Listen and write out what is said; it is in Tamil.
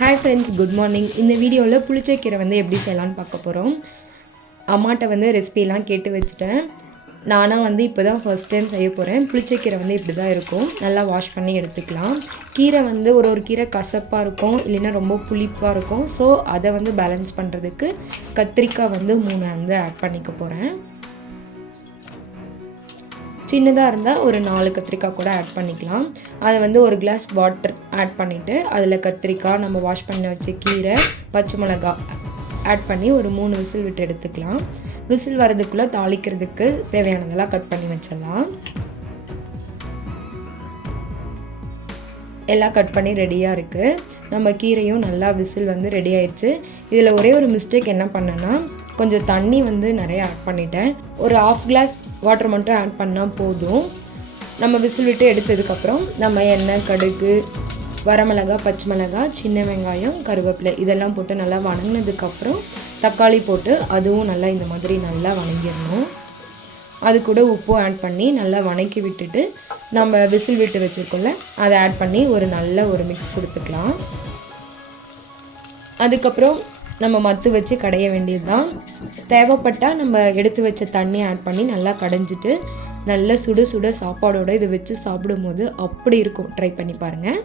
ஹாய் ஃப்ரெண்ட்ஸ் குட் மார்னிங் இந்த வீடியோவில் புளிச்சக்கீரை வந்து எப்படி செய்யலாம்னு பார்க்க போகிறோம் அம்மாட்ட வந்து ரெசிபிலாம் கேட்டு வச்சுட்டேன். நானாக வந்து இப்போ தான் ஃபர்ஸ்ட் டைம் செய்ய போகிறேன் புளிச்சக்கீரை வந்து இப்படி தான் இருக்கும். நல்லா வாஷ் பண்ணி எடுத்துக்கலாம். கீரை வந்து ஒரு ஒரு கீரை கசப்பாக இருக்கும் இல்லைன்னா ரொம்ப புளிப்பாக இருக்கும். ஸோ அதை வந்து பேலன்ஸ் பண்ணுறதுக்கு கத்திரிக்காய் வந்து மூணு வந்து ஆட் பண்ணிக்க போகிறேன் சின்னதாக இருந்தால் ஒரு நாலு கத்திரிக்காய் கூட ஆட் பண்ணிக்கலாம். அதை வந்து ஒரு கிளாஸ் வாட்டர் ஆட் பண்ணிவிட்டு அதில் கத்திரிக்காய் நம்ம வாஷ் பண்ணி வச்ச கீரை பச்சை மிளகா ஆட் பண்ணி ஒரு மூணு விசில் விட்டு எடுத்துக்கலாம். விசில் வரதுக்குள்ளே தாளிக்கிறதுக்கு தேவையானதெல்லாம் கட் பண்ணி வச்சிடலாம். எல்லாம் கட் பண்ணி ரெடியாக இருக்குது நம்ம கீரையும் நல்லா விசில் வந்து ரெடி ஆயிடுச்சு. இதில் ஒரே ஒரு மிஸ்டேக் என்ன பண்ணேன்னா கொஞ்சம் தண்ணி வந்து நிறைய ஆட் பண்ணிட்டேன். ஒரு ஆஃப் கிளாஸ் வாட்டர் மட்டும் ஆட் பண்ணால் போதும். நம்ம விசில் விட்டு எடுத்ததுக்கப்புறம் நம்ம எண்ணெய் கடுகு வரமிளகா பச்சை மிளகா சின்ன வெங்காயம் கருவேப்பிலை இதெல்லாம் போட்டு நல்லா வணங்கினதுக்கப்புறம் தக்காளி போட்டு அதுவும் நல்லா இந்த மாதிரி நல்லா வணங்கிடணும். அது கூட உப்பும் ஆட் பண்ணி நல்லா வணக்கி விட்டுட்டு நம்ம விசில் விட்டு வச்சுருக்கோம்ல அதை ஆட் பண்ணி ஒரு நல்ல ஒரு மிக்ஸ் கொடுத்துக்கலாம். அதுக்கப்புறம் நம்ம மத்து வச்சு கடைய வேண்டியது தான் தேவைப்பட்டால் நம்ம எடுத்து வச்ச தண்ணி ஆட் பண்ணி நல்லா கடைஞ்சிட்டு நல்ல சுட சுட சாப்பாடோடு இதை வச்சு சாப்பிடும்போது அப்படி இருக்கும். ட்ரை பண்ணி பாருங்கள்